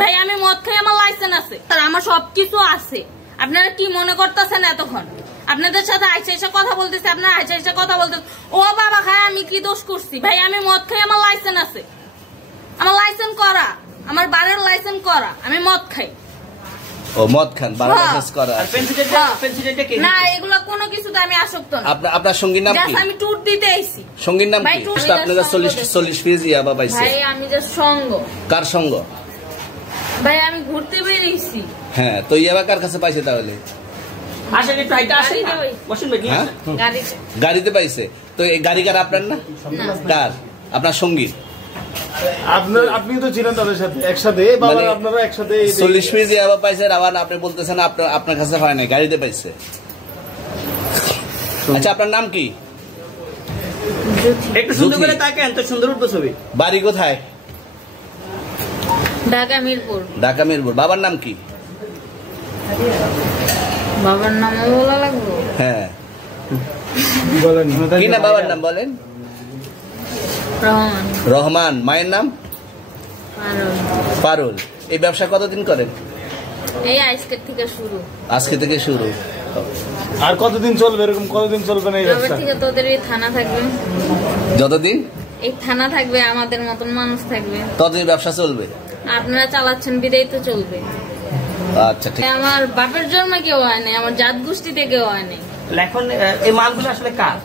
ভাই আমি মদ খাই, আমার লাইসেন্স আছে, আমার সবকিছু আছে। আপনারা কি মনে করতেছেন এতক্ষণ? আপনাদের সাথে আইসা এসে কথা বলতেছে, আপনারা আইসা এসে কথা বলতেছে ও বাবা খায় আমি কি দোষ করছি? ভাই আমি মদ খাই, আমার লাইসেন্স আছে, আমার লাইসেন্স করা, আমার বারের লাইসেন্স করা, আমি মদ খাই। ও মদ খান, বারের লাইসেন্স করা। না এগুলা কোনো কিছুতে আমি আসক্ত না। আপনার সঙ্গীর নাম কি? আমি ট্যুর দিতে আইছি। সঙ্গীর নাম কি? আপনারা 40 পিস ইয়াবা পাইছে। ভাই আমি যে সঙ্গ। কার সঙ্গ? ভাই আমি ঘুরতে বেরিয়েছি। হ্যাঁ তো ইয়াবা কার কাছে পাইছে তাহলে? আসেন একটু হাইটা আসেন না, বসুন ভাই। গাড়িতে পাইছে। তো এই গাড়ি কার? আপনার না? কার? আপনার সঙ্গী? আপনি তো ছিলেন তাদের সাথে একসাথে, আপনারা একসাথে 40 পিস ইয়াবা পাইছে। আবার আপনি বলতেছেন আপনার কাছে হয় না, গাড়িতে পাইছে। আচ্ছা আপনার নাম কি? একটু সুন্দর করে তাকান তো, সুন্দর উঠবে ছবি। বাড়ি কোথায়? ঢাকা মিরপুর। ঢাকা মিরপুর। বাবার নাম কি? বাবার নাম বলা লাগবে? হ্যাঁ বলেন কি না বাবার নাম বলেন? রহমান। রহমান। মায়ের নাম? পারুল। এই ব্যবসা কতদিন করেন? এই আজকে থেকে শুরু। আজকে থেকে শুরু। আর কতদিন চলবে? এরকম কতদিন চলবে না এই যবে ব্যবসা? থেকে তোদের এই থানা থাকবে, যতদিন এই থানা থাকবে, আমাদের মতন মানুষ থাকবে, ততদিন ব্যবসা চলবে। আপনারা চালাচ্ছেন বিদায় তো চলবে। আচ্ছা ঠিক। আমার বাপের জন্মে কেউ হয় নাই, আমার জাত গোষ্ঠীতে কেউ হয় নাই। এখন এই মালগুলো আসলে কার?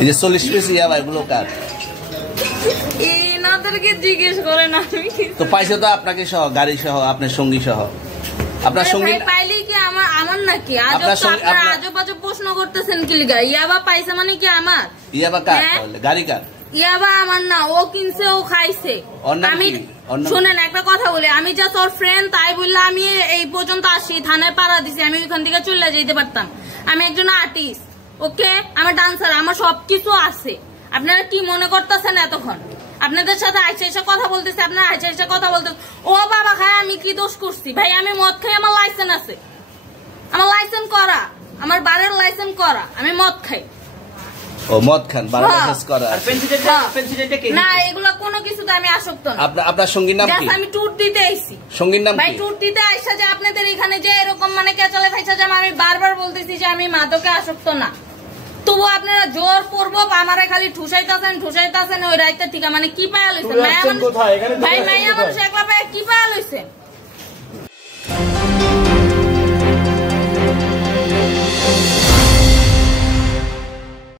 এই যে 40 পিস ইয়াবা এগুলো কার? এনাদেরকে জিজ্ঞেস করেন। আমি তো পাইছে তো আপনাকে সহ, গাড়ি সহ, আপনার সঙ্গী সহ। আপনার সঙ্গী পাইলেই কি আমার নাকি? আপনারা আজব আজব প্রশ্ন করতেছেন কি লিগা? ইয়াবা পাইছে মানে কি আমার? ইয়াবা কার তাহলে? গাড়ি কার? ইয়াবা আমার না, ও কিনছে, ও খাইছে। আমি শুনেন একটা কথা বলি, আমি জাস্ট ওর ফ্রেন্ড, তাই বললে আমি এই পর্যন্ত আসি, থানায় পাড়া দিছি, আমি ওইখান থেকে চলে যেতে পারতাম। আমি একজন আর্টিস্ট, ওকে, আমার ডান্সার, আমার সবকিছু আছে। আপনারা কি মনে করতেছেন এতক্ষণ? আপনাদের সাথে আইসা এসে কথা বলতেছে, আপনারা আইসা এসে কথা বলতেছে ও বাবা খায় আমি কি দোষ করছি? ভাই আমি মদ খাই, আমার লাইসেন্স আছে, আমার লাইসেন্স করা, আমার বারের লাইসেন্স করা, আমি মদ খাই। ও মদ খান, বারের লাইসেন্স করা। না এগুলা কোনো কিছুতে আমি আসক্ত না। আপনার সঙ্গীর নাম কি? আমি ট্যুর দিতে আইছি। সঙ্গীর নাম কি? ভাই ট্যুর দিতে আইসা যে আপনাদের এখানে যে এরকম মানে কেচালে ফাইসা যে আমি বারবার বলতেছি যে আমি মাদকে আসক্ত না, তবু আপনারা জোর করবো আমারে খালি ঠুসাইতাছেন ওই রাইতে ঠিক। মানে কি পায়া লইছেন? ভাই মাইয়া মানুষ একলা পায়া কি পায়া লইছেন?